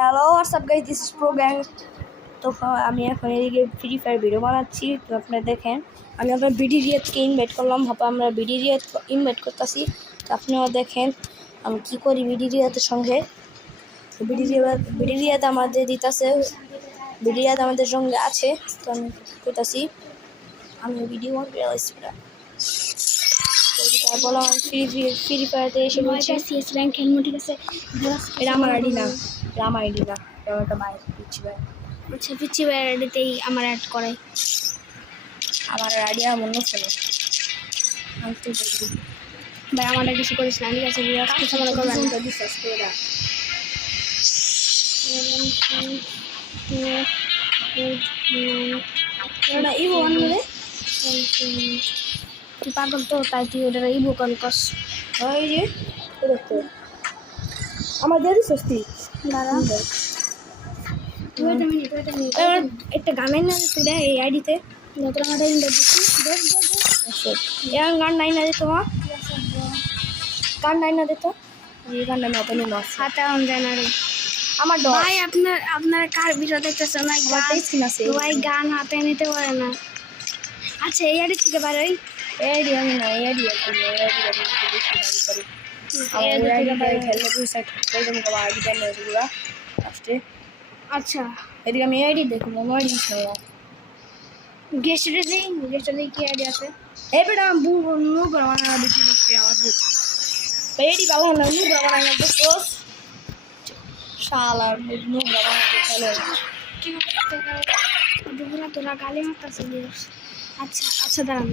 Hello WhatsApp guys, this is pro gang. তো আমি এখন এদিকে ফ্রি ফায়ার ভিডিও বানাচ্ছি। তো আপনারা দেখেন, আমি আপনার বিডি রিয়াদকে ইনভাইট করলাম। আমরা বিডি রিয়াদ ইনভাইট করতেছি। তো আপনারা দেখেন আমি কী করি বিডি রিয়াদের সঙ্গে। বিডি রিয়াদ আমাদের দিতেছে, বিডি রিয়াদ আমাদের সঙ্গে আছে। তো আমি করতেছি, আমি ভিডিও তারপর আমি ফ্রি ফায়ারতে এসে বলছি সিএস র্যাঙ্ক খেলবো, ঠিক আছে? এটা আমার আইডি না, এটা আমার আইডি না, এটা একটা মায়ের পিচ্ছি ভাই। আচ্ছা, পিচ্ছি ভাইয়ের আইডিতেই আমার অ্যাড করাই। আমার আইডি আমার মনে ছিল, আমি তো দেখি ভাই আমার কিছু করিস না, ঠিক আছে? কিছু মনে করবেন না। বিশ্বাস করে না। এটা ইভো আনলে তুই পাগল তো, তাই তুই ওটা ইবো কল করস। ওই যে দেখতে আমার দিয়ে দিস তুই। দাঁড়া, এবার একটা গানের না তুই দেখ এই আইডিতে যত আমার ইনভাইট দিচ্ছি, এরকম গান নাই না দিত মা, গান নাই না দিত, এই গানটা না ওপেনিং মাস হাতে অন যায় না রে। আমার ডর। ভাই আপনার কার ভিডিও দেখতেছেন না? আমার স্ক্রিন আছে, ভাই গান হাতে নিতে পারে না। আচ্ছা, এই আইডি থেকে পারোই। এডি আমি না এডি আছে, এডি আমি বেশি দাবি করি। আমার এডি খেললে তুই সাইড করে দেবো, তোমার আইডি ব্যান হয়ে যাবে লাস্টে। আচ্ছা, এদিকে আমি আইডি দেখবো, আমার আইডি ছিল গেস্টে দিই কি আইডি আছে? এই বেটা বু নু করবানা বেশি করতে আমার এডি পাবো না, নু করবানা না দোস শালা নু করবানা চলে। তোরা গালি মারতেছিস। আচ্ছা দাঁড়ান।